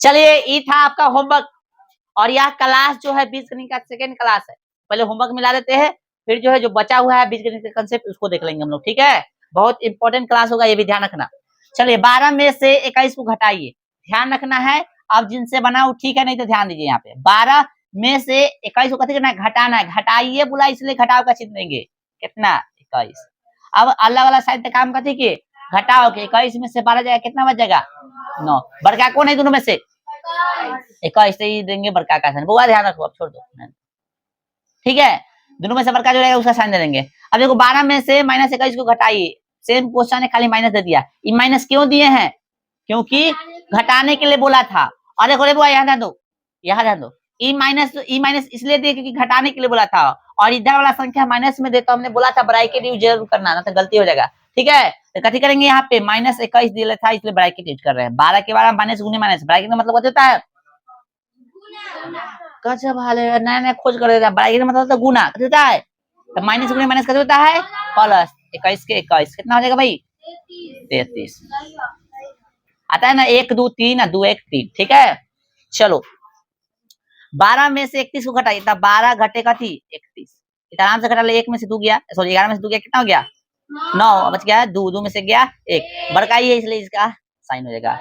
चलिए ये था आपका होमवर्क, और यह क्लास जो है बीजगणित का सेकंड क्लास है। पहले होमवर्क मिला देते हैं, फिर जो है जो बचा हुआ है बीजगणित का कंसेप्ट उसको देख लेंगे हम लोग, ठीक है। बहुत इंपॉर्टेंट क्लास होगा, ये भी ध्यान रखना। चलिए 12 में से 21 को घटाइए, ध्यान रखना है। अब जिनसे बना वो ठीक है, नहीं तो ध्यान दीजिए यहाँ पे 12 में से 21 को कथी करना है, घटाना है। घटाइए बोला इसलिए घटाव का चिन्ह देंगे, कितना 21। अब अलग अलग साइड पे काम करते कि घटाओ के 21 में से 12 जाएगा, कितना बच जाएगा 9। बड़का कौन है दोनों में से, 21 से ही देंगे बड़का का साइन। बुआ ध्यान रखो, अब छोड़ दो, ठीक है। दोनों में से बड़का जो रहेगा उसका साइन दे देंगे। अब देखो 12 में से -21 को घटाइए, सेम क्वेश्चन है, खाली माइनस दे दिया। ये माइनस क्यों दिए हैं, क्योंकि घटाने के लिए बोला था। और देखो रे बुआ यहाँ ध्यान दो, यहाँ ध्यान दो, ई माइनस इसलिए दिए क्योंकि घटाने के लिए बोला था। और इधर वाला संख्या माइनस में दे तो हमने बोला था ब्रैकेट यूज जरूर करना, ना तो गलती हो जाएगा, ठीक है। तो कथी करेंगे यहाँ पे -21 दिया था इसलिए ब्रैकेट यूज कर रहे हैं। 12 के 12 माइनस गुने माइनस, ब्रैकेट का मतलब क्या होता है, गजब हाल है, नया नया खोज कर देता है। ब्रैकेट का मतलब होता है गुना, कथी होता है, तो माइनस गुने माइनस कथी होता है, प्लस। 21 के 21 कितना हो जाएगा भाई, 33 आता है ना, 1 2 3 2 1 3, ठीक है। चलो 12 में से 31 को घटाइए, तब 12 घटे कथी 31, आराम से घटा ले। 1 में से 2 गया, सॉरी 11 में से 2 गया, कितना हो गया 9, बच गया 2, 2 में से गया 1, बड़का ही है इसलिए इसका साइन हो जाएगा,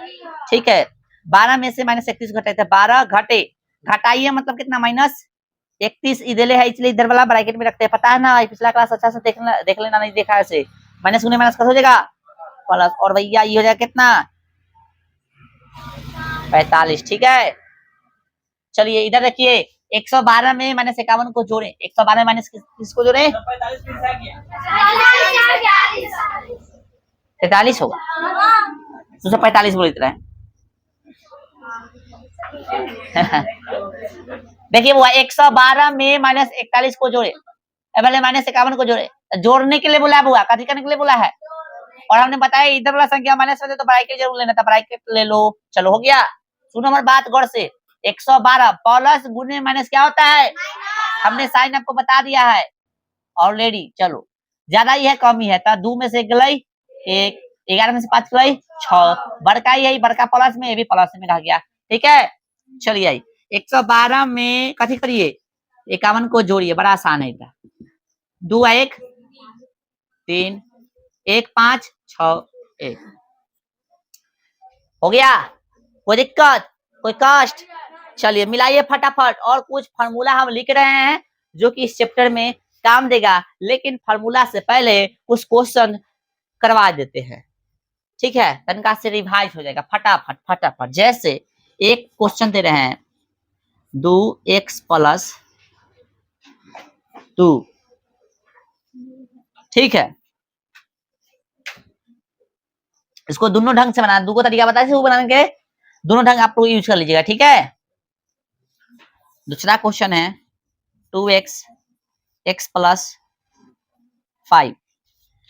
ठीक है। 12 में से -31 घटाए थे, 12 घटे, घटाइए मतलब कितना -31 इधर है इसलिए इधर वाला ब्रैकेट में रखते हैं, पता है ना, पिछला क्लास अच्छा से देख लेना, नहीं देखा ऐसे। माइनस गुने माइनस हो जाएगा प्लस, और भैया ये हो जाएगा कितना 45, ठीक है। चलिए इधर देखिए 112 में -51 को जोड़े, 112 में माइनस किसको जोड़े, 43 होगा, 245 बोल रहा है। देखिए वो 112 में -41 को जोड़े, पहले -51 को जोड़े, जोड़ने के लिए बोला है बुआ, कथी करने के लिए बोला है। और हमने बताया इधर वाला संख्या माइनस में तो ब्रैकेट जरूर लेना था, ब्रैकेट ले लो। चलो हो गया, सुनो हमारी बात गौर से। 112 प्लस गुने माइनस क्या होता है, हमने साइन आपको बता दिया है ऑलरेडी। चलो ज्यादा ही है कम ही है, तो 2 में से गई 1, 11 में से 5 गई 6, बड़का ही है, बड़का प्लस में, ये भी प्लस में रह गया, ठीक है। चलिए आई 112 में कथी करिए, 51 को जोड़िए, बड़ा आसान है, 2 1 3 1 5 6 1, हो गया, कोई दिक्कत कोई कष्ट। चलिए मिलाइए फटाफट, और कुछ फार्मूला हम लिख रहे हैं जो कि इस चैप्टर में काम देगा, लेकिन फार्मूला से पहले कुछ क्वेश्चन करवा देते हैं, ठीक है, तनका से रिवाइज हो जाएगा फटाफट फटाफट। जैसे एक क्वेश्चन दे रहे हैं 2x + 2, ठीक है। इसको दोनों ढंग से बनाना, 2 को तरीका बताया वो बनाने के, दोनों ढंग आप लोग यूज कर लीजिएगा, ठीक है। दूसरा क्वेश्चन है 2x x + 5,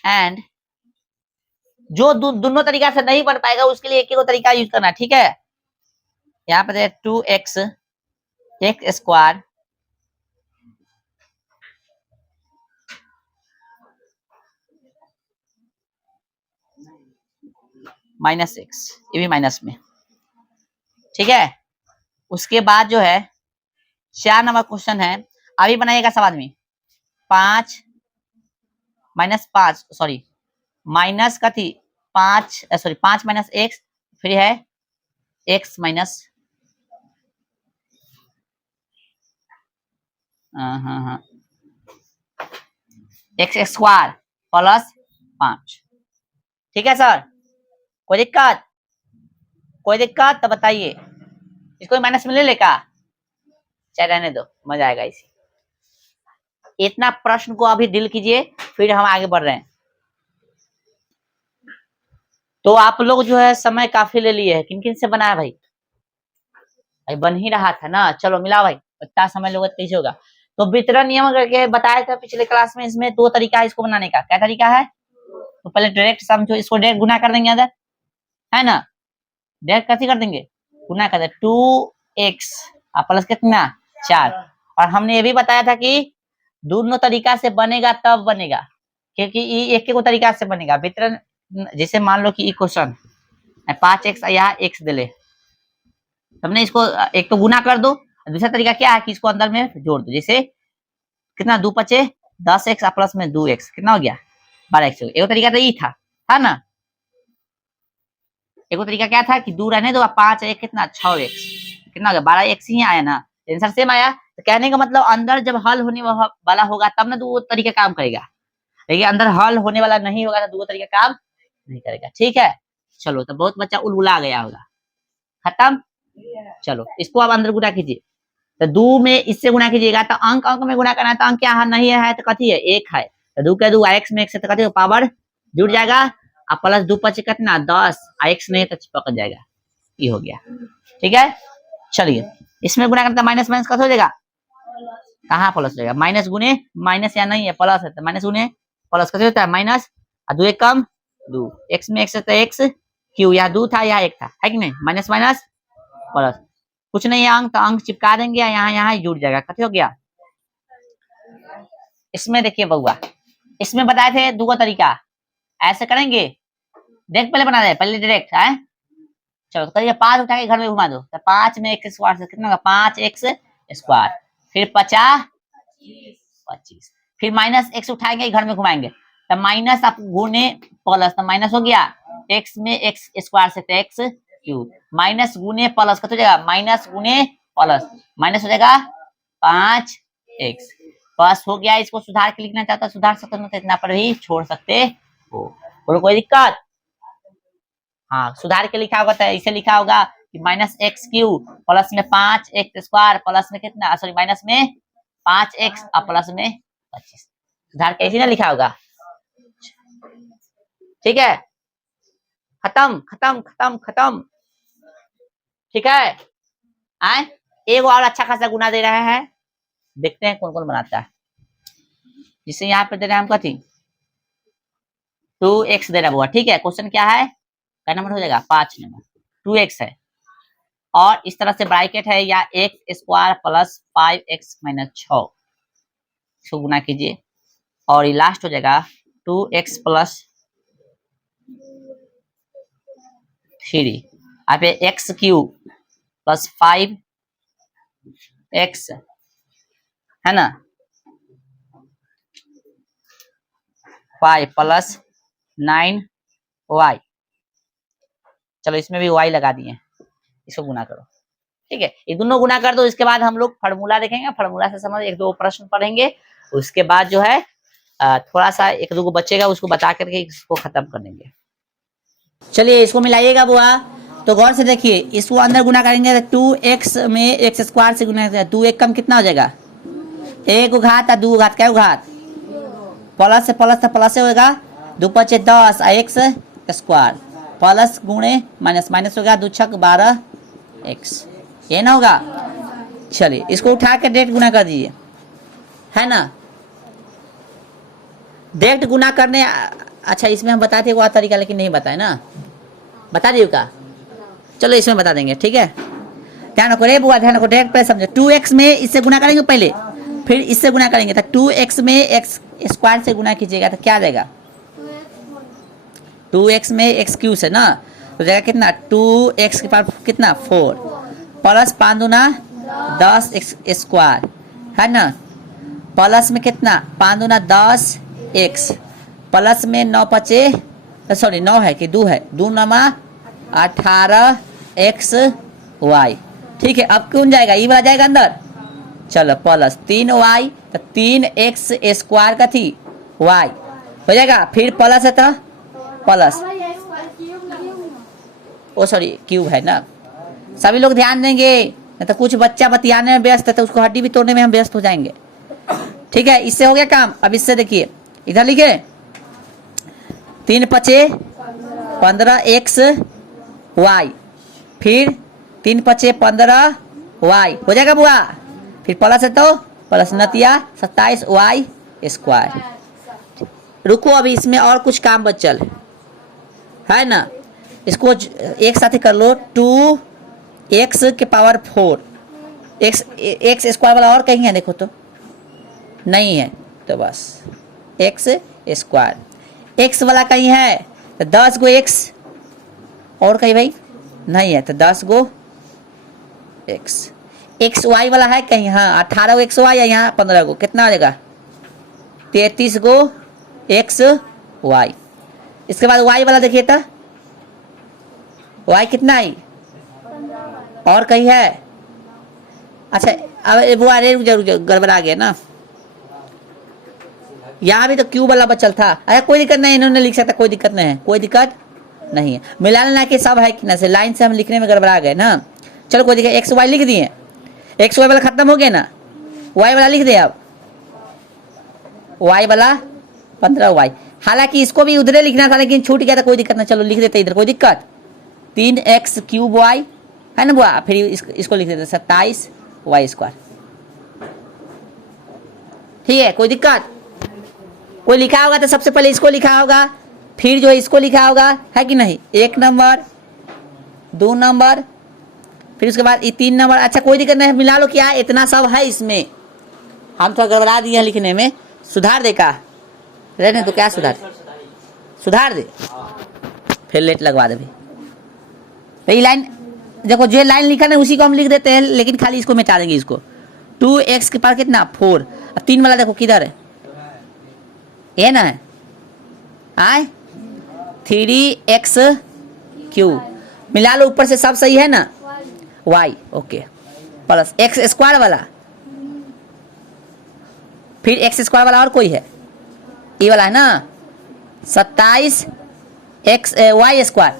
एंड जो दोनों तरीका से नहीं बन पाएगा उसके लिए एक ही तरीका यूज करना, ठीक है। यहाँ पे 2x x² -x, ये भी माइनस में, ठीक है। उसके बाद जो है 4 नंबर क्वेश्चन है, अभी बनाइएगा सब आदमी, 5 -5 सॉरी माइनस कथी 5 सॉरी 5 - x, फिर है x माइनस x² + 5, ठीक है सर। कोई दिक्कत तो बताइए, इसको माइनस में ले लेगा, चाहे रहने दो, मजा आएगा इसी। इतना प्रश्न को अभी डील कीजिए, फिर हम आगे बढ़ रहे हैं। तो आप लोग जो है समय काफी ले लिए है, किन किन से बनाया भाई, बन ही रहा था ना। चलो मिला भाई, इतना समय लोग कैसे होगा। तो वितरण नियम करके बताया था पिछले क्लास में, इसमें 2 तरीका है इसको बनाने का। क्या तरीका है, तो पहले डायरेक्ट समझो, इसको डायरेक्ट गुना कर देंगे अंदर, है ना, डायरेक्ट कैसे कर देंगे, गुना कर दे 2x प्लस कितना 4। और हमने ये भी बताया था कि दोनों तरीका से बनेगा तब बनेगा, क्योंकि एक के को तरीका से बनेगा वितरण। जैसे मान लो कि क्वेश्चन 5x यहाँ x दे ले, तुमने इसको एक तो गुना कर दो, दूसरा तरीका क्या है कि इसको अंदर में जोड़ दो। जैसे कितना 2 पचे 10x प्लस में 2x कितना हो गया 12x। एक तरीका तो ये था ना। एक तरीका क्या था कि 2 रहने दो, 5 1 कितना 6x कितना हो गया 12x ही आया ना, आंसर सेम आया। तो कहने का मतलब अंदर जब हल होने वाला होगा तब ना दो तरीका काम करेगा, लेकिन अंदर हल होने वाला नहीं होगा तो दो तरीका काम नहीं करेगा। ठीक है, चलो तो बहुत बच्चा उलझा गया होगा। खत्म। चलो इसको अब अंदर गुना कीजिए। तो 2 में इससे गुना कीजिएगा तो अंक अंक में गुना करना है, तो अंक क्या नहीं है तो कथी है 1 है। तो 2 के 2 x में 1 से तो कथी पावर जुड़ जाएगा, और प्लस 2 पचे कितना 10 x नहीं तो चिपक जाएगा। ये हो गया। ठीक है, चलिए इसमें गुना करता माइनस माइनस कट हो जाएगा, कहाँ प्लस हो जाएगा, माइनस गुने माइनस या नहीं है प्लस है तो माइनस गुने प्लस कैसे होता है माइनस, और 2 1 कम 2 x में 1 से तो x क्यों, यहाँ 2 था यहाँ 1 था, है कि नहीं, माइनस माइनस प्लस कुछ नहीं है अंक, तो अंक चिपका देंगे यहाँ यहाँ जुड़ जाएगा। कथी हो गया। इसमें देखिए बउआ, इसमें बताए थे दो तरीका, ऐसे करेंगे डायरेक्ट पहले बना दे, पहले डायरेक्ट है। चलो तो करिए 5 उठा के घर में घुमा दो, तो 5 में 1 स्क्वायर से कितना होगा 5x स्क्वायर, फिर 50 25, फिर माइनस x उठाएंगे घर में घुमाएंगे तो माइनस आप गुने प्लस, तो माइनस हो गया x में x स्क्वायर से x क्यूब, माइनस गुने प्लस कत हो जाएगा माइनस गुने प्लस, माइनस हो जाएगा 5x। बस हो गया। इसको सुधार के लिखना चाहता सुधार सकते हो, तो इतना पर भी छोड़ सकते हो, बोलो कोई दिक्कत। हाँ सुधार के लिखा होगा तो इसे लिखा होगा कि माइनस एक्स क्यू प्लस में 5x स्क्वायर प्लस में कितना सॉरी माइनस में 5x और प्लस में 25, सुधार कैसे ना लिखा होगा। ठीक है, खत्म खत्म खत्म खत्म। ठीक है, आए एक और अच्छा खासा गुना दे रहे हैं, देखते हैं कौन कौन बनाता है। जिसे यहाँ पे दे रहे हैं हम कथी 2x दे रहा हुआ। ठीक है, क्वेश्चन क्या है, क्या नंबर हो जाएगा 5 नंबर, 2x है और इस तरह से ब्रैकेट है या x square plus 5x minus 6, इसको गुना कीजिए और ये लास्ट हो जाएगा 2x प्लस 3, यहाँ पे x क्यूब प्लस 5x है ना 5 प्लस 9y। चलो इसमें भी y लगा दिए, इसको गुना करो। ठीक है, ये दोनों गुना कर दो, इसके बाद हम लोग फार्मूला देखेंगे, फार्मूला से समझ एक दो प्रश्न पढ़ेंगे, उसके बाद जो है थोड़ा सा एक दो बचेगा उसको बता करके इसको खत्म कर देंगे। चलिए इसको मिलाइएगा बुआ, तो गौर से देखिए इसको अंदर गुना करेंगे तो 2x में x स्क्वायर से गुना करेंगे 2 1 कम कितना हो जाएगा 1 घात 2 घात क्या घात प्लस से प्लस प्लस से होगा 2 5 10 x स्क्वायर प्लस गुणे माइनस माइनस होगा 2 6 12x, ये ना होगा। चलिए इसको उठा के डायरेक्ट गुना कर दीजिए, है ना डायरेक्ट गुना करने। अच्छा इसमें हम बताते वो तरीका लेकिन नहीं बताए ना, बता दिए का, चलो इसमें बता देंगे। ठीक है, ध्यान रखो रे बुआ, ध्यान रखो डायरेक्ट पे समझो। 2x में इससे गुना करेंगे पहले, फिर इससे गुना करेंगे तो 2x में x स्क्वायर से गुना कीजिएगा तो क्या आ जाएगा 2x में x क्यू से ना, तो जाएगा कितना 2x के पास कितना 4 प्लस 5 दूना 10x स्क्वायर है ना, प्लस में कितना 5 दूना 10x प्लस में 9 पचे सॉरी 9 है कि 2 है 2 नमा 18xy। ठीक है, अब कौन जाएगा ये वाला जाएगा अंदर, चलो प्लस 3y तो 3x स्क्वायर का थी y हो जाएगा, फिर प्लस है तो प्लस ओ सॉरी क्यूब है ना। सभी लोग ध्यान देंगे, नहीं तो कुछ बच्चा बतियाने में व्यस्त है तो उसको हड्डी भी तोड़ने में हम व्यस्त हो जाएंगे। ठीक है, इससे हो गया काम। अब इससे देखिए इधर लिखे 3 पचे 15xy फिर 3 पचे 15y हो जाएगा बुआ, फिर प्लस है तो प्लस नतिया 27y स्क्वायर। रुको अभी इसमें और कुछ काम बचल है ना, इसको एक साथ कर लो 2x के पावर 4 x स्क्वायर वाला और कहीं है देखो तो नहीं है, तो बस x स्क्वायर x वाला कहीं है तो 10 गो x और कहीं भाई नहीं है तो 10 गो एक्स, एक्स वाई वाला है कहीं, हाँ 18 को एक्स वाई है, यहाँ 15 को, कितना आ जाएगा 33 को एक्स वाई। इसके बाद वाई वाला देखिए तो वाई कितना आई और कहीं है, अच्छा अब वो अरे गड़बड़ा गया ना, यहाँ भी तो क्यूब वाला बचल था। अरे कोई दिक्कत नहीं, इन्होंने लिख सकता, कोई दिक्कत नहीं है, कोई दिक्कत नहीं है, मिलाना के सब है कि ना से लाइन से हम लिखने में गड़बड़ा गए ना। चलो कोई दिक्कत, एक्स वाई लिख दिए, एक्स वाई वाला खत्म हो गया ना, वाई वाला लिख दे अब, वाई वाला 15 वाई। हालांकि इसको भी उधरे लिखना था लेकिन छूट गया था, कोई दिक्कत ना, चलो लिख देते इधर, कोई दिक्कत। 3x क्यूब वाई है ना बुआ, फिर इसको लिख देते 27 वाई स्क्वायर, ठीक है, कोई दिक्कत। कोई लिखा होगा तो सबसे पहले इसको लिखा होगा, फिर जो है इसको लिखा होगा, है कि नहीं, 1 नंबर 2 नंबर, फिर उसके बाद ये 3 नंबर। अच्छा कोई दिक्कत नहीं, मिला लो, क्या इतना सब है इसमें, हम थोड़ा गड़बड़ा दिए हैं लिखने में, सुधार दे का रहने तो, क्या सुधार दे, फिर लेट लगवा दे भाई। ये लाइन देखो, जो लाइन लिखा ना उसी को हम लिख देते हैं, लेकिन खाली इसको मिटा देंगे, इसको 2x के पास कितना 4, अब 3 वाला देखो किधर है, ये ना है आए 3x क्यूब, मिला लो ऊपर से सब सही है ना, y okay, plus x square वाला, फिर x स्क्वायर वाला और कोई है, ये वाला है ना 27 x y स्क्वायर,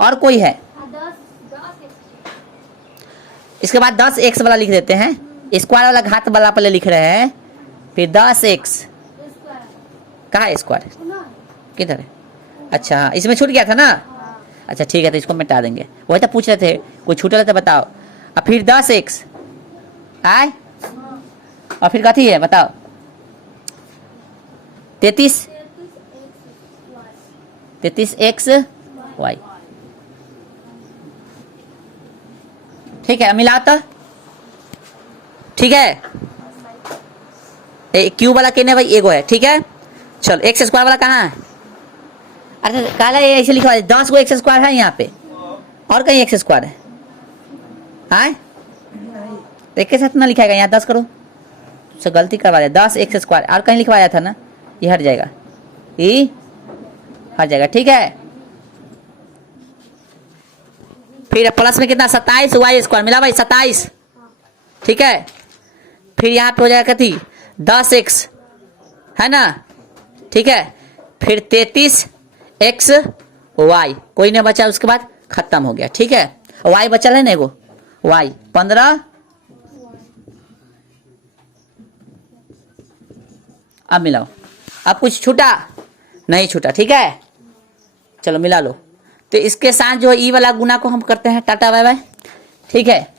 और कोई है, इसके बाद 10x वाला लिख देते हैं, स्क्वायर वाला घात वाला पहले लिख रहे हैं, फिर 10x कहाँ है स्क्वायर, किधर है, अच्छा इसमें छूट गया था ना, अच्छा ठीक है, तो इसको मिटा देंगे, वही तो पूछ रहे थे कोई छूटा तो बताओ। अब फिर 10x आए, और फिर कथी है बताओ, 33x वाई, ठीक है, मिलाता, ठीक है, क्यूब वाला कहने भाई एगो है, ठीक है। चलो एक्स स्क्वायर वाला कहाँ है, अरे काला ये ऐसे लिखवा 10 को एक्स स्क्वायर है यहाँ पे, और कहीं एक्स स्क्वायर है, हाँ एक के साथ ना लिखाएगा, यहाँ 10 करो तो गलती करवा दिया, 10 एक्स स्क्वायर, और कहीं लिखवाया था ना, ये हट जाएगा, ये हट जाएगा, ठीक है। फिर प्लस में कितना 27 वाई स्क्वायर मिला भाई 27, ठीक है, फिर यहाँ पे हो जाएगा कथी 10x है ना, ठीक है, फिर 33x वाई, कोई नहीं बचा, उसके बाद खत्म हो गया, ठीक है। वाई बचल है ना एगो, वाई 15, अब मिलाओ, अब कुछ छूटा नहीं छूटा, ठीक है, चलो मिला लो। तो इसके साथ जो ई वाला गुना को हम करते हैं टाटा बाय बाय, ठीक है।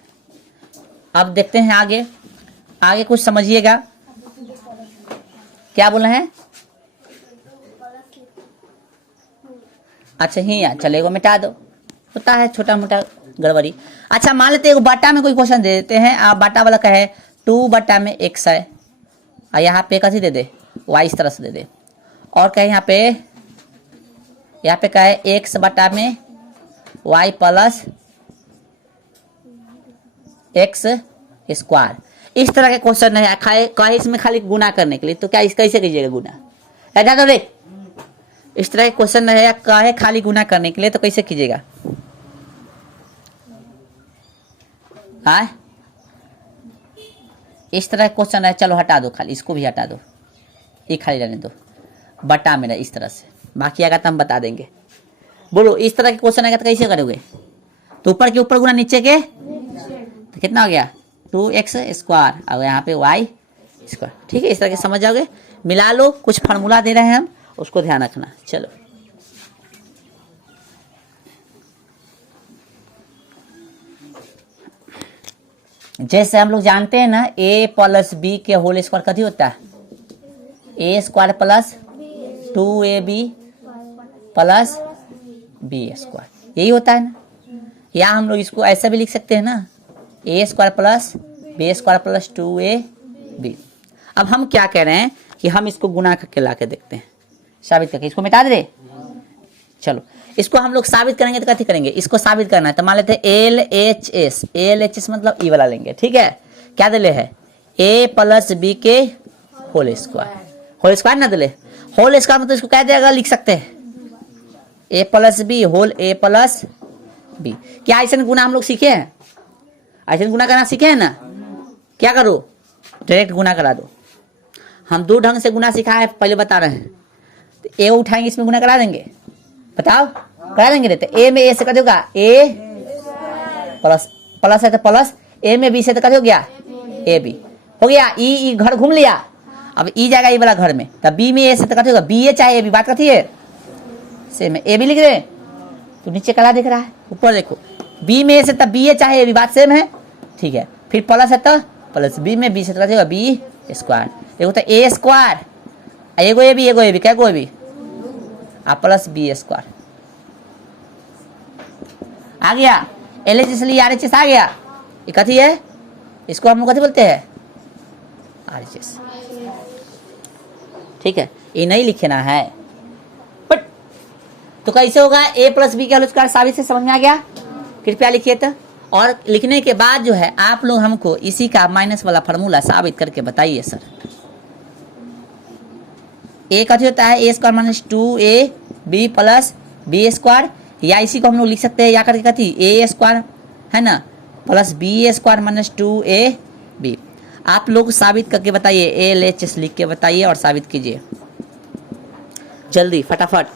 अब देखते हैं आगे, आगे कुछ समझिएगा, क्या बोल रहे हैं, अच्छा ही यार चलेगा, मिटा दो, होता है छोटा मोटा गड़बड़ी। अच्छा मान लेते हैं बाटा में कोई क्वेश्चन दे देते हैं, आप बाटा वाला कहे 2 बटा में x है, और यहाँ पे कैसे दे दे y इस तरह से दे दे, और कहे यहाँ पे कहे x बटा में y प्लस x स्क्वायर, इस तरह के क्वेश्चन है, कहे इसमें खाली गुना करने के लिए, तो क्या इस कैसे कीजिएगा गुना, ऐसा तो रे इस तरह के क्वेश्चन है, कहे खाली गुना करने के लिए, तो कैसे कीजिएगा, हाँ इस तरह क्वेश्चन है, चलो हटा दो, खाली इसको भी हटा दो, ये खाली रहने दो, बटा मेरा इस तरह से, बाकी अगर तो हम बता देंगे। बोलो इस तरह के क्वेश्चन आएगा तो कैसे करोगे, तो ऊपर के ऊपर गुना नीचे के, तो कितना हो गया 2x स्क्वायर, और यहाँ पे y स्क्वायर, ठीक है, इस तरह के समझ जाओगे। मिला लो, कुछ फार्मूला दे रहे हैं हम, उसको ध्यान रखना। चलो जैसे हम लोग जानते हैं ना, a प्लस b के होल स्क्वायर कथी होता है, a square plus 2ab plus b square, यही होता है ना। या हम लोग इसको ऐसा भी लिख सकते हैं ना, a square plus b square plus 2ab। अब हम क्या कह रहे हैं कि हम इसको गुना करके ला के देखते हैं, साबित करके, इसको मिटा दे। चलो इसको हम लोग साबित करेंगे तो कैसे करेंगे, इसको साबित करना है तो मान लेते हैं एल एच एस मतलब ई वाला लेंगे, ठीक है। क्या दिले है, ए प्लस बी के होल स्क्वायर ना दिले, होल स्क्वायर मतलब इसको क्या देगा लिख सकते हैं ए प्लस बी होल ए प्लस बी। क्या ऐसा गुना हम लोग सीखे हैं, ऐसा गुना करना सीखे हैं ना। क्या करो, डायरेक्ट गुना करा दो। हम दो ढंग से गुना सिखाए पहले बता रहे हैं। तो ए उठाएंगे इसमें गुना करा देंगे, बताओ करा देंगे। रहते ए में ए से कर होगा ए प्लस प्लस है तो प्लस, ए में बी से तो कर हो गया ए बी हो गया। ई घर घूम लिया, अब ई जाएगा ई वाला घर में, तब बी में ए से तो कर होगा बी ए चाहे ए बी, बात कथी है सेम है। ए बी लिख दे तो नीचे कला दिख रहा है, ऊपर देखो बी में ए से तब बी ए चाहे ए बी, बात सेम है, ठीक है। फिर प्लस है तो प्लस बी में बी से तो कर होगा बी स्क्वायर, देखो तो ए स्क्वायर एगो ए बी क्या गो ए बी आ प्लस बी स्क्वायर आ गया। एल एच इसलिए आर एच एस आ गया। ये कथी है, इसको हम लोग कथी बोलते हैं आर एच एस, ठीक है। ये नहीं लिखना है बट तो कैसे होगा, ए प्लस बी का होल स्क्वायर साबित से समझ में आ गया, कृपया लिखिए तो। और लिखने के बाद जो है आप लोग हमको इसी का माइनस वाला फार्मूला साबित करके बताइए सर। ए कथी होता है a square minus 2a b plus b square, या इसी को हम लोग लिख सकते हैं या करके कथी ए स्क्वायर है ना plus b square minus 2ab। आप लोग साबित करके बताइए, एल एच एस लिख के बताइए और साबित कीजिए जल्दी फटाफट।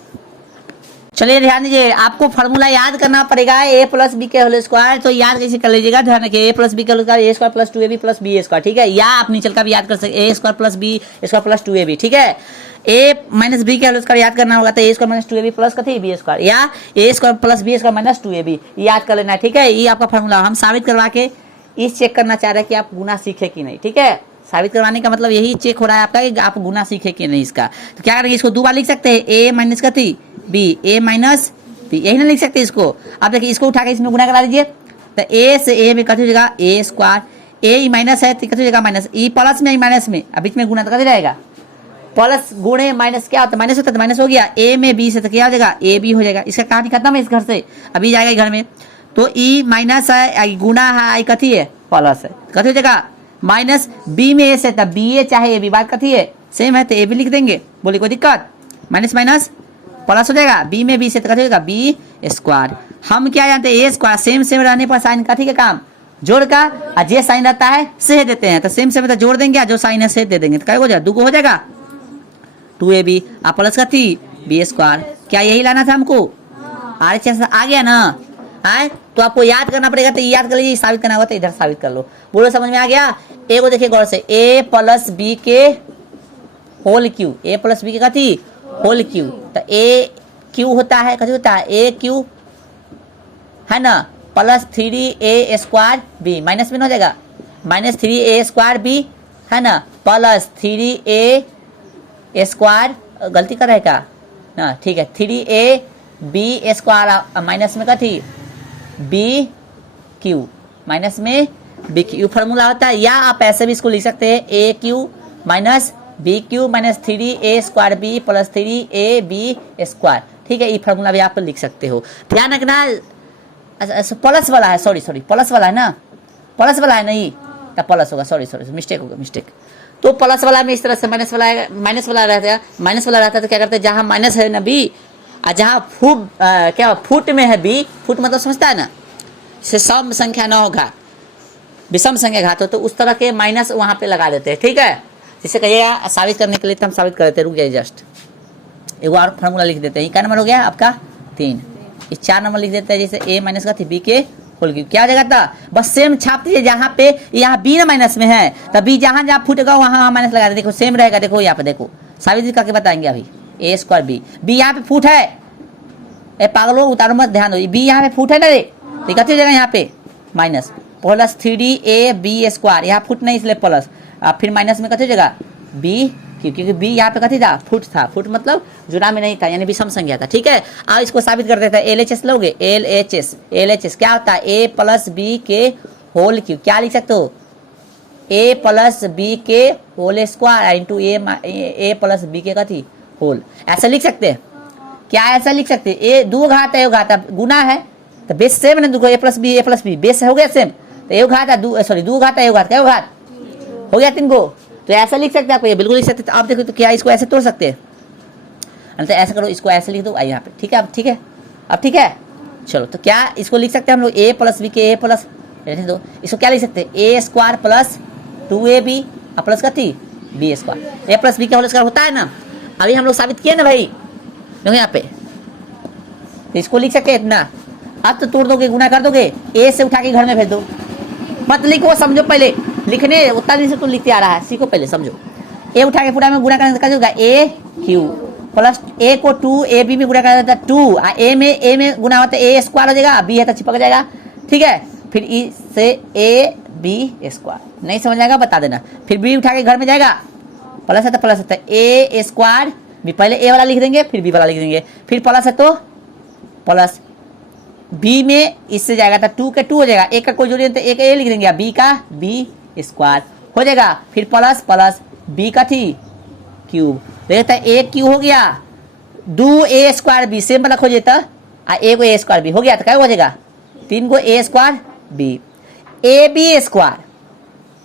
चलिए ध्यान दीजिए, आपको फार्मूला याद करना पड़ेगा ए प्लस बी के होल स्क्वायर, तो याद कैसे कर लीजिएगा, ध्यान रखिए ए प्लस बी के whole square a square plus 2ab plus b square, ठीक है। या आप नीचे का भी याद कर सकते a square plus b square plus 2ab, ठीक है। ए माइनस बी के होल स्क्वायर याद करना होगा तो a square minus 2ab plus कथी बी स्क्वायर, या a square plus b square minus 2ab याद कर लेना है, ठीक है। ये आपका फार्मूला हम साबित करवा के इस चेक करना चाह रहे हैं कि आप गुना सीखे कि नहीं, ठीक है। साबित करवाने का मतलब यही चेक हो रहा है आपका कि आप गुना सीखे कि नहीं इसका। तो क्या करेंगे, इसको दो बार लिख सकते हैं ए माइनस कथी बी, ए माइनस बी, यही ना लिख सकते इसको। अब देखिए इसको उठा के इसमें गुना करा दीजिए, तो ए से ए में कथी हो जाएगा ए स्क्वायर, ए माइनस है तो कथी हो जाएगा माइनस, ई प्लस में माइनस में, अब बीच में गुना तो कथी रहेगा प्लस गुणे माइनस, क्या होता है माइनस होता है तो माइनस हो गया, ए में बी से तो क्या हो जाएगा ए बी हो जाएगा। इसका कहानी खत्म है इस घर से, अभी जाएगा घर में, तो ई माइनस है गुना है आई कथी है प्लस है, कथी हो जाएगा माइनस, बी में ए से तब बी ए चाहे ए बी, बात कथी है सेम है तो ए बी लिख देंगे, बोले कोई दिक्कत, माइनस माइनस प्लस हो जाएगा, बी में बी से तो कथी होगा बी स्क्वायर। हम क्या जानते हैं ए स्क्वायर सेम सेम रहने पर साइन कथी का काम जोड़ का, और जे साइन रहता है से देते हैं तो सेम सेम तो जोड़ देंगे, जो साइन है से दे देंगे तो क्या हो जाएगा दुगो हो जाएगा 2ab आप प्लस कथी बी स्क्वायर। क्या यही लाना था हमको, आर एच एस आ गया ना आए, तो आपको याद करना पड़ेगा, तो याद कर लीजिए, साबित करना होगा तो इधर साबित कर लो। बोलो समझ में आ गया। ए को देखिए गौर से, ए प्लस बी के होल क्यू, ए प्लस बी के कथी होल क्यू, तो ए क्यू होता है कथी होता है ए क्यू है ना plus 3a square B, minus में हो जाएगा माइनस 3a स्क्वायर बी है ना प्लस 3a स्क्वायर, गलती कर रहा है क्या ना, ठीक है 3a बी स्क्वायर माइनस में कथी बी क्यू, माइनस में बी क्यू फार्मूला होता है। या आप ऐसे भी इसको लिख सकते हैं a cube minus b cube minus 3a square b plus 3a B square, ठीक है। ये फार्मूला भी आप लिख सकते हो, ध्यान रखना। प्लस वाला है, सॉरी प्लस वाला है ना, प्लस वाला है नहीं तो प्लस होगा, सॉरी मिस्टेक होगा मिस्टेक। तो प्लस वाला में इस तरह से माइनस वाला रहता है तो क्या करते हैं, जहाँ माइनस है ना बी और जहाँ फुट में है बी, फुट मतलब समझता है ना, से सम संख्या ना होगा विषम संख्या घात हो तो उस तरह के माइनस वहाँ पे लगा देते हैं, ठीक है। जिससे कहिएगा साबित करने के लिए तो हम साबित कर देते हैं, रुक जाइए जस्ट एक और फार्मूला लिख देते हैं। ये क्या नंबर हो गया आपका 3, इस 4 नंबर लिख देते हैं, जैसे ए माइनस का थी बी के होल क्यूब, क्या हो जाएगा था बस सेम छाप दीजिए, जहाँ पे यहाँ बी ना माइनस में है तब बी जहाँ जहाँ फूटेगा वहाँ माइनस लगा दे, देखो सेम रहेगा, देखो यहाँ पे देखो साबित करके बताएंगे अभी। ए स्क्वायर बी यहाँ पे फूट है, ए पागलो उतारो मत ध्यान दो, बी यहाँ पे फूट है ना रे, तो कथी हो जाएगा यहाँ पे minus plus 3a B square, यहाँ फुट नहीं इसलिए प्लस, फिर माइनस में कथी हो जाएगा बी क्योंकि बी यहाँ पे कथी था फुट मतलब जुड़ा में नहीं था, यानी विषम संख्या था, ठीक है। अब इसको साबित कर देता है, एल एच एस लोगे, एल एच एस क्या होता है ए प्लस बी के होल क्यूब, क्या लिख सकते हो ए प्लस बी के होल स्क्वायर इंटू ए प्लस बी के कथी होल, ऐसा लिख सकते हैं। क्या ऐसा लिख सकते हैं, ए दो घात है, घात गुना है तो बेस सेम है ना, देखो ए प्लस बी बेस हो गया सेम, तो ए घात है सॉरी दो घात है, घात क्या घात हो गया 3 को, तो ऐसा लिख सकते हैं आपको, ये बिल्कुल लिख सकते हैं। तो आप देखो तो क्या इसको ऐसे तोड़ सकते हैं, तो ऐसा करो, इसको ऐसे लिख दो यहाँ पे, ठीक है। अब ठीक है, अब ठीक है। चलो तो क्या इसको लिख सकते हैं हम लोग ए प्लस बी के ए प्लस दो, इसको क्या लिख सकते हैं ए स्क्वायर प्लस 2ab प्लस का थी बी स्क्वायर, ए प्लस बी का होल स्क्वायर होता है ना, अभी हम लोग साबित किए ना भाई, देखो यहाँ पे, तो इसको लिख सकते हैं इतना। अब तो तोड़ दोगे, गुना कर दोगे, ए से उठा के घर में भेज दो, मत लिखो, समझो पहले, लिखने उतना दिन से तो लिखते आ रहा है, सीखो पहले, समझो। ए उठा के पूरा में गुना करने का होगा ए क्यू प्लस ए को 2ab में गुना करना था 2, ए में गुना होता है ए स्क्वायर हो जाएगा, बी है तो चिपक जाएगा, ठीक है। फिर ई से ए बी स्क्वायर, नहीं समझ आएगा बता देना। फिर बी उठा के घर में जाएगा, प्लस है तो प्लस होता है ए स्क्वायर बी, पहले ए वाला लिख देंगे फिर बी वाला लिख देंगे, फिर प्लस है तो प्लस बी में इससे जाएगा तो 2 के 2 हो जाएगा, एक का कोई जोड़ी नहीं तो एक ए लिख देंगे, बी का बी स्क्वायर हो जाएगा, फिर प्लस प्लस बी का थी क्यूब, देखता है ए क्यू हो गया, 2a स्क्वायर बी सेम वाला खोजे तो ए को ए स्क्वायर बी हो गया, तो क्या हो जाएगा 3 को a square b, a b square,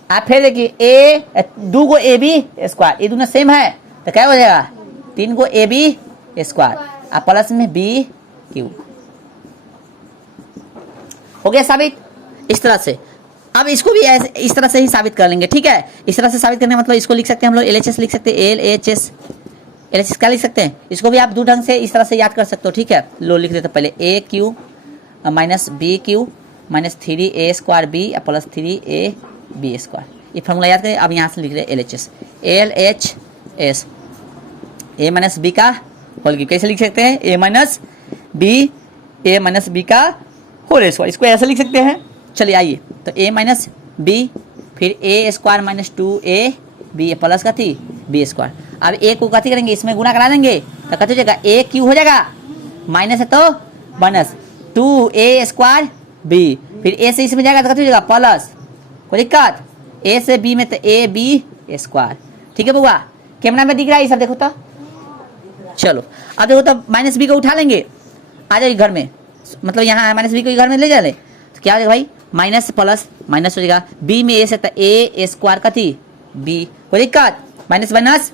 आप फिर देखिए ए 2 को ए बी स्क्वायर, ये दोनों सेम है तो क्या हो जाएगा 3 को ए बी स्क्वायर और प्लस में बी क्यूब, हो गया साबित इस तरह से। अब इसको भी ऐसे इस तरह से ही साबित कर लेंगे, ठीक है। इस तरह से साबित करने मतलब इसको लिख सकते हैं हम लोग LHS लिख सकते हैं, LHS क्या लिख सकते हैं, इसको भी आप दो ढंग से इस तरह से याद कर सकते हो, ठीक है। लो लिख देते पहले a cube minus b cube minus 3a square b plus 3a B square, ये फॉर्मूला याद करें। अब यहाँ से लिख रहे LHS ए माइनस बी का होल क्यूब, कैसे लिख सकते हैं ए माइनस बी का होल स्क्वायर, इसको ऐसे लिख सकते हैं। चलिए आइए, तो a माइनस बी फिर a square minus 2a b plus का थी बी स्क्वायर, अब a को कथी करेंगे, इसमें गुना करा देंगे तो कथी हो जाएगा a क्यू हो जाएगा, माइनस है तो माइनस 2a स्क्वायर बी, फिर a से इसमें जाएगा तो कथी हो जाएगा प्लस, कोई दिक्कत, a से b में तो a बी स्क्वायर, ठीक है बउआ, कैमरा में दिख रहा है ये सब, देखो तो। चलो अब देखो तो माइनस बी को उठा लेंगे, आ जाइए घर में, मतलब यहाँ माइनस बी को घर में ले जा ले, तो क्या हो जाएगा भाई माइनस प्लस माइनस हो जाएगा, बी में ए से तो ए स्क्वायर का थी बी, कोई दिक्कत, माइनस माइनस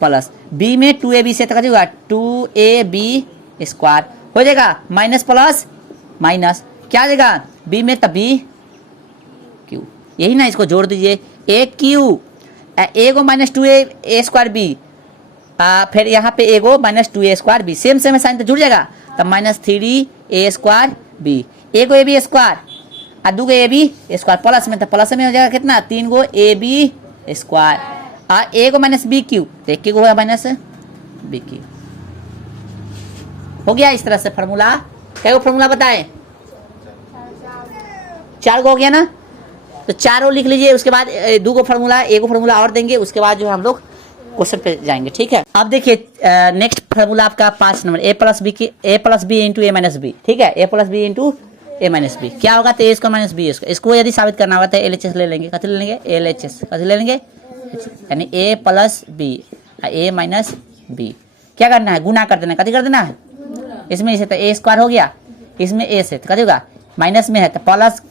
प्लस, बी में 2ab से तो क्या होगा 2ab स्क्वायर हो जाएगा, माइनस प्लस माइनस क्या हो जाएगा बी में तो बी क्यू, यही ना, इसको जोड़ दीजिए ए क्यू, ए को माइनस 2a स्क्वायर बी, फिर यहाँ पे ए को minus 2a square B, same sign तो जुड़ जाएगा, तब माइनस 3a स्क्वायर बी, ए को ए बी स्क्वायर और 2 को ए बी स्क्वायर प्लस में, तो प्लस में हो जाएगा कितना 3 को ए बी स्क्वायर और ए को माइनस बी क्यू, तो एक को माइनस बी क्यू हो गया। इस तरह से फॉर्मूला, क्या फॉर्मूला बताएं, 4 को हो गया ना, तो 4 लिख लीजिए, उसके बाद 2 को फॉर्मूला, ए को फॉर्मूला और देंगे, उसके बाद जो हम लोग क्वेश्चन पे जाएंगे, ठीक है। अब देखिए नेक्स्ट फॉर्मूला आपका 5 नंबर, ए प्लस बी इंटू ए माइनस बी, ठीक है, ए प्लस बी इंटू ए माइनस बी क्या होगा, तो a square minus b square, इसको यदि साबित करना होगा तो LHS ले लेंगे, कथी ले लेंगे LHS, कथी ले लेंगे यानी ए प्लस बी ए माइनस बी, क्या करना है गुना कर देना, कथी कर देना है, इसमें इसे तो ए स्क्वायर हो गया, इसमें ए से तो कथी होगा माइनस में है तो प्लस,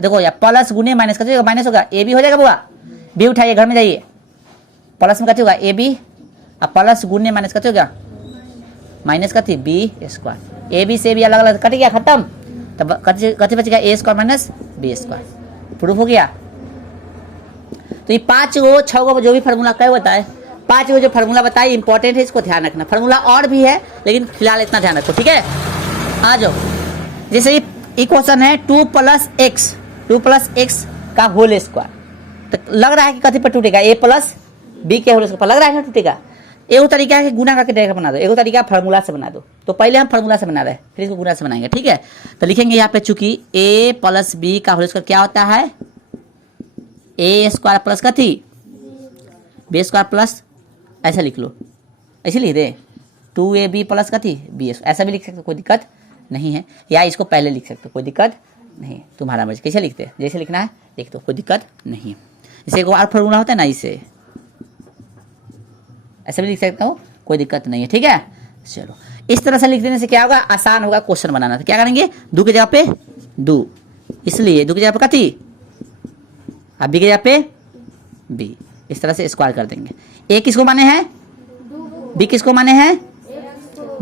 देखो या प्लस गुने माइनस कथी होगा माइनस होगा, ए बी हो जाएगा बुआ, बी उठाइए घर में जाइए, प्लस में कथी होगा ए बी और प्लस गुने माइनस कथी होगा माइनस कथी बी स्क्वायर, ए बी से भी अलग अलग कट गया खत्म, तब कथी बचेगा a square minus b square, proof हो गया। तो ये 5 को 6 को जो भी फार्मूला क्या होता है, 5 को जो फार्मूला बताए इंपॉर्टेंट है, इसको ध्यान रखना, फार्मूला और भी है लेकिन फिलहाल इतना ध्यान रखो, ठीक है। आ जाओ, जैसे ये क्वेश्चन है 2 प्लस एक्स का होल स्क्वायर, तो लग रहा है कि कथी पर टूटेगा ए प्लस बी के होल स्क्वायर, लग रहा है ना टूटेगा, एगो तरीका है कि गुना करके डायरेक्ट बना दो, एगो तरीका फार्मूला से बना दो, तो पहले हम फार्मूला से बना रहे हैं फिर इसको गुना से बनाएंगे, ठीक है। तो लिखेंगे यहाँ पे चूंकि a प्लस बी का होल स्क्वायर क्या होता है ए स्क्वायर प्लस कथी बी स्क्वायर प्लस, ऐसा लिख लो, ऐसे लिख दे 2ab प्लस कथी बी स्क्वायर, ऐसा भी लिख सकते कोई दिक्कत नहीं है, या इसको पहले लिख सकते कोई दिक्कत नहीं, तुम्हारा मर्जी कैसे लिखते हैं, जैसे लिखना है लिख दो कोई दिक्कत नहीं है। इसे एक और फार्मूला होता है ना, इसे ऐसे भी लिख सकता हूँ कोई दिक्कत नहीं है, ठीक है। चलो इस तरह से लिख देने से क्या होगा, आसान होगा क्वेश्चन बनाना। तो क्या करेंगे, दो की जगह पे दो, इसलिए दो की जगह पे कथी, अब बी की जगह पे बी, इस तरह से स्क्वायर कर देंगे। ए किसको माने हैं, बी किसको माने हैं,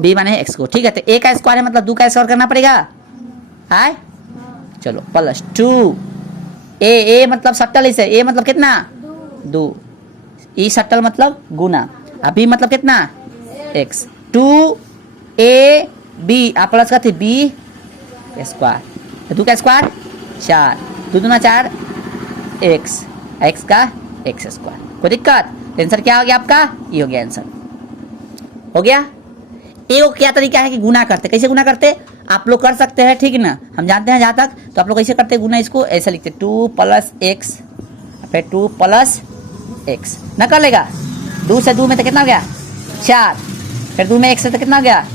बी माने है एक्स को। ठीक है, तो ए का स्क्वायर है मतलब दो का स्क्वायर करना पड़ेगा, है। चलो प्लस 2 ए मतलब सट्टल, इसे ए मतलब कितना, दो, ई सट्टल मतलब गुना, अभी मतलब कितना एक्स, 2 ए बी आप प्लस का थी बी स्क्वायर, दो का स्क्वायर 4, दो दूना 4 एक्स, एक्स का एक्स स्क्वायर। कोई दिक्कत, आंसर क्या हो गया आपका, ये हो गया आंसर, हो गया। ए को क्या तरीका है कि गुना करते, कैसे गुना करते आप लोग कर सकते हैं, ठीक है ना, हम जानते हैं जहाँ तक। तो आप लोग कैसे करते हैं गुना, इसको ऐसे लिखते 2 प्लस एक्स फिर 2 प्लस एक्स, न कर लेगा, 2 से 2 में तो कितना हो गया 4, फिर 2 में x से तो कितना हो गया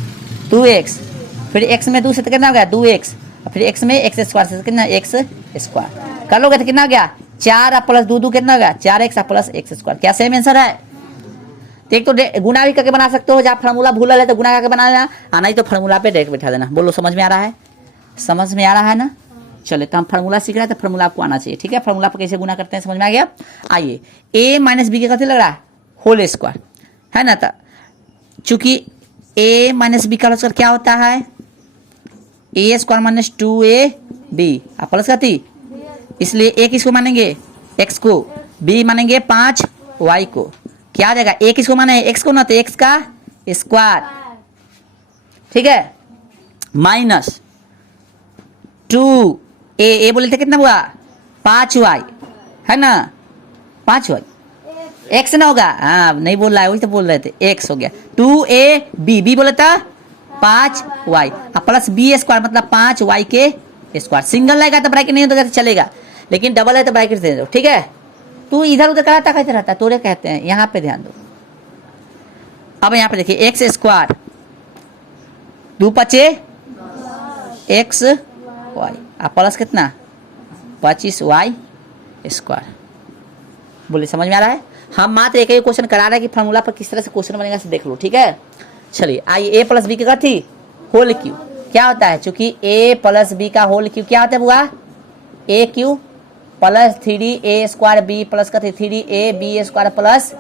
2x, फिर x में 2 से तो कितना हो गया 2x, फिर x में x स्क्वायर से कितना x स्क्वायर, कर लोगे तो कितना हो गया 4 प्लस 2 कितना हो गया 4x प्लस x स्क्वायर। क्या सेम आंसर है। तो एक तो गुना भी करके बना सकते हो, जब फार्मूला भूला है तो गुना करके बना लेना, नहीं तो फार्मूला पे डायरेक्ट बैठा देना। बोलो समझ में आ रहा है, समझ में आ रहा है ना। चले तो हम फार्मूला सीख रहे हैं, तो फार्मूला आपको आना चाहिए, ठीक है। फार्मूला पर कैसे गुना करते हैं समझ में आ गया। आइए, a माइनस बी के कैसे लग रहा है, होल स्क्वायर है ना। तो चूंकि a माइनस बी का होल स्क्वायर क्या होता है, a स्क्वायर माइनस 2ab आप प्लस करती, इसलिए a किसको मानेंगे x को, b मानेंगे 5y को, क्या आ जाएगा a किसको माने x को ना, तो x का स्क्वायर, ठीक है, माइनस 2 ए बोले थे कितना हुआ 5y है ना, 5y x ना होगा, हाँ नहीं बोल रहा है, वही तो बोल रहे थे, x हो गया 2ab, b बोले था 5y प्लस बी स्क्वायर मतलब 5y के स्क्वायर। सिंगल रहेगा तो ब्रैकेट नहीं होता तो चलेगा, लेकिन डबल है तो ब्रैकेट दे दो, ठीक है। तू इधर उधर कराता कहते रहता है, तोरे कहते हैं, यहाँ पे ध्यान दो। अब यहाँ पे देखिए एक्स स्क्वायर 2 पचे एक्स वाई प्लस कितना 25y स्क्वायर। बोले समझ में आ रहा है। हम मात्र एक ही क्वेश्चन करा रहे हैं कि फार्मूला पर किस तरह से क्वेश्चन बनेगा से देख लो, ठीक है। चलिए आइए, ए प्लस बी की थी होल क्यू क्या होता है, चूंकि ए प्लस बी का होल क्यू क्या होता है बुआ, a cube plus 3a square b plus का 3a B square plus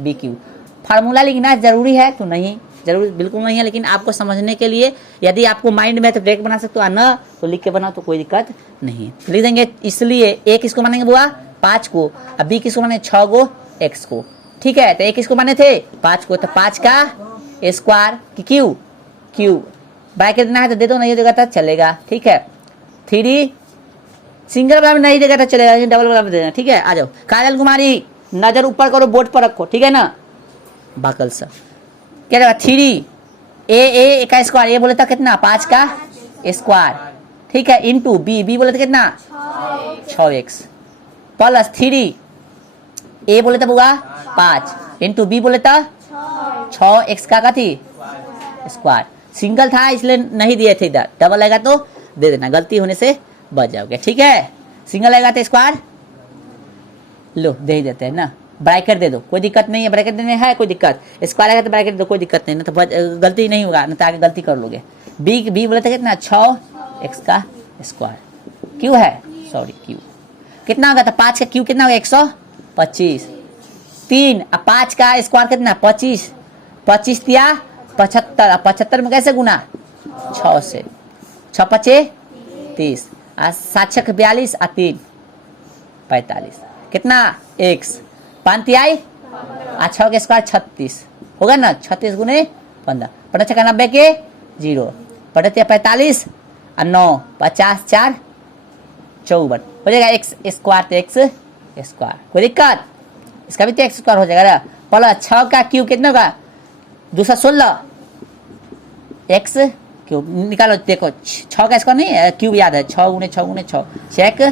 b cube. Formula लिखना जरूरी है तो नहीं, जरूरी बिल्कुल नहीं है, लेकिन आपको समझने के लिए यदि आपको माइंड में तो डायरेक्ट बना सकते हो, न तो लिख के बनाओ तो कोई दिक्कत नहीं, लिख देंगे। इसलिए ए किसको मानेंगे बुआ 5 को, अब बी किसको माने 6 को एक्स को, ठीक है। तो ए किसको माने थे 5 को, तो 5 का स्क्वायर की क्यू ब्रैकेट देना है तो दे दो, नहीं देगा तो चलेगा, ठीक है। 3 सिंगल बराबर नहीं देगा तो चलेगा, लेकिन डबल बराबर देना, ठीक है। आ जाओ काजल कुमारी, नजर ऊपर करो, बोर्ड पर रखो, ठीक है ना। बाकल सर क्या रहेगा 3 ए का स्क्वायर, ए बोले था कितना 5 का स्क्वायर, ठीक है, इंटू बी बोले थे कितना 6x प्लस 3 ए बोले था बुआ 5 इंटू बी बोले था 6x का थी स्क्वायर। सिंगल था इसलिए नहीं दिए थे, इधर डबल आएगा तो दे देना, गलती होने से बच जाओगे, ठीक है। सिंगल आएगा तो स्क्वायर लो दे ही देते हैं ना, ब्रैकेट दे दो कोई दिक्कत नहीं है, ब्रैकेट देने है कोई दिक्कत, स्क्वायर आएगा तो ब्रैकेट दो कोई दिक्कत नहीं, ना तो गलती नहीं होगा, ना तो आगे गलती कर लोगे। बी बोले थे कितना 6x का स्क्वायर, क्यू है सॉरी क्यू कितना होगा, तो 5 का क्यू कितना होगा 125, 3 अब 5 का स्क्वायर कितना 25, 25 दिया 75, 75 में कैसे गुना 6 से, 6 पचे 30, 7 6 42 और 3 45 कितना x 5 आई 6 के स्क्वायर 36 होगा ना, 36 गुने 15 15 का 90 के 0 पढ़ते 45 और 9 50 4 54 हो जाएगा एक्स स्क्वायर, तो एक्स स्क्वायर कोई दिक्कत, इसका भी तो एक्स स्क्वायर हो जाएगा ना। प्लस 6 का क्यू कितना होगा 216 एक्स क्यूब निकालो, देखो 6 का स्क्वायर नहीं क्यूब याद है, 6 गुने 6 गुने 6 चेक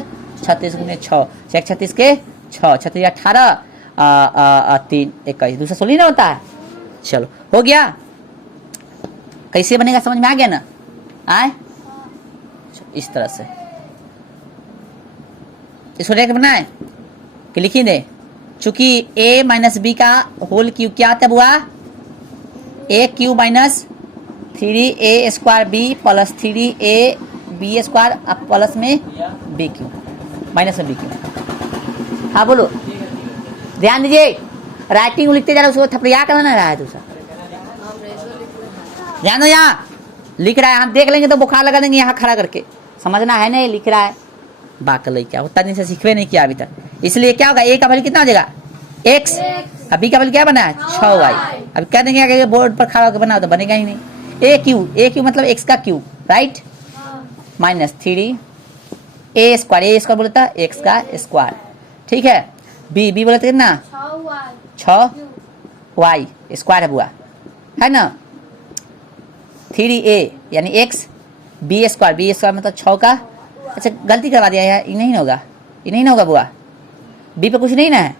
36 गुने 6 चेक 36 के 6 36 18 3 21 216 ना होता है। चलो हो गया, कैसे बनेगा समझ में आ गया ना, आए इस तरह से इसको डायरेक्ट बनाए कि लिखी दे, चूंकि a माइनस बी का होल क्यूब क्या आता है बुआ, a cube minus 3a² b plus 3ab² अब प्लस में bq माइनस में bq। हाँ बोलो, ध्यान दीजिए, राइटिंग लिखते जा रहे उसको थपड़िया कर ना रहा है दूसरा। ध्यान दो, यहाँ लिख रहा है, हम देख लेंगे तो बुखार लगा देंगे यहाँ खड़ा करके, समझना है ना, ये लिख रहा है। बाकल क्या उतना दिन से सीखवे नहीं किया अभी तक, इसलिए क्या होगा, ए का वैल्यू कितना हो जाएगा x, अभी का वैल्यू क्या बना है 6y। अब कह देंगे अगर बोर्ड पर खड़ा होकर बनाओ तो बनेगा ही नहीं। ए क्यू मतलब x का क्यू, राइट, माइनस 3a², बोलता है x का स्क्वायर, ठीक है। बी बोले तो कितना 6y स्क्वायर है बुआ, है ना। 3a यानी x, b² मतलब 6 का, अच्छा गलती करवा दिया यार, ये नहीं होगा, ये नहीं होगा बुआ, बी पे कुछ नहीं ना है,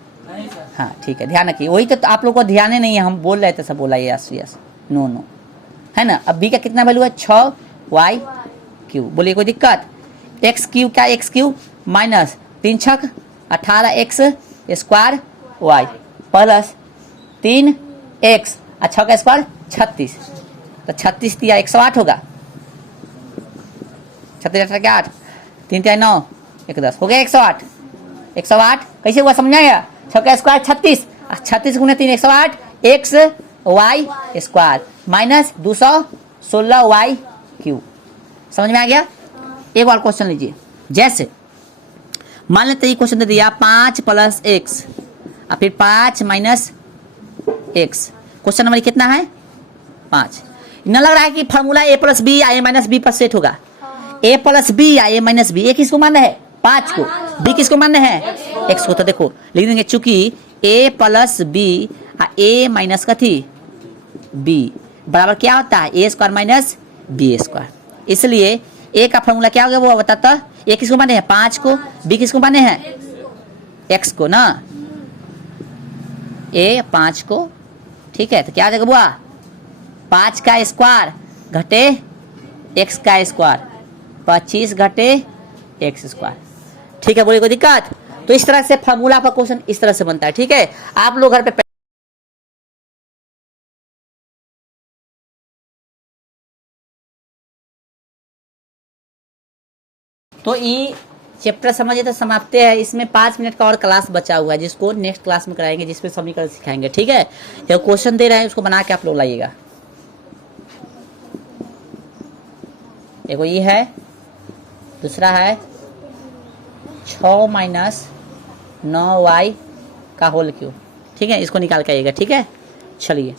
हाँ ठीक है, ध्यान रखिए, वही तो आप लोग को ध्यान नहीं है, हम बोल रहे थे सब बोला यस नो, है ना। अब बी का कितना वैल्यू है 6y3, बोलिए कोई दिक्कत। x³ क्या x³ माइनस 3 छक 18x² y प्लस 3x, अच्छा का स्क्वायर 36, तो 36 दिया 108 होगा, 36 क्या 8, 3 3 9 1 10 हो गया 108। 108 कैसे हुआ समझ आया, 6 का स्क्वायर 36, 36 गुने 3 108 xy² माइनस 216y3, समझ में आ गया। एक और क्वेश्चन लीजिए, जैसे मान लेते ये क्वेश्चन दे दिया 5 + x और फिर 5 - x, क्वेश्चन नंबर कितना है 5। न लग रहा है कि फॉर्मूला a + b या a - b पर सेट होगा, a + b या a - b, a किसको मानना है 5 को, b किसको मानना है x को, तो देखो लिख देंगे चूंकि a + b a - कथी b बराबर क्या होता है a² - b², इसलिए a का फॉर्मूला क्या हो गया वो बताता, a किसको माने हैं 5 को, b किसको माने हैं x को ना, a 5 को, ठीक है। तो क्या आ जाएगा बुआ 5 का स्क्वायर घटे x का स्क्वायर 25 घटे x², ठीक है। बोलिए कोई दिक्कत। तो इस तरह से फॉर्मूला पर क्वेश्चन इस तरह से बनता है, ठीक है। आप लोग घर पे तो ये चैप्टर समझिए तो समाप्त है, इसमें 5 मिनट का और क्लास बचा हुआ है जिसको नेक्स्ट क्लास में कराएंगे, जिसपे समीकरण सिखाएंगे, ठीक है। ये क्वेश्चन दे रहे हैं उसको बना के आप लोग लाइएगा। एक ये है, दूसरा है 6 - 9y का होल क्यूब, ठीक है, इसको निकाल के आइएगा, ठीक है। चलिए।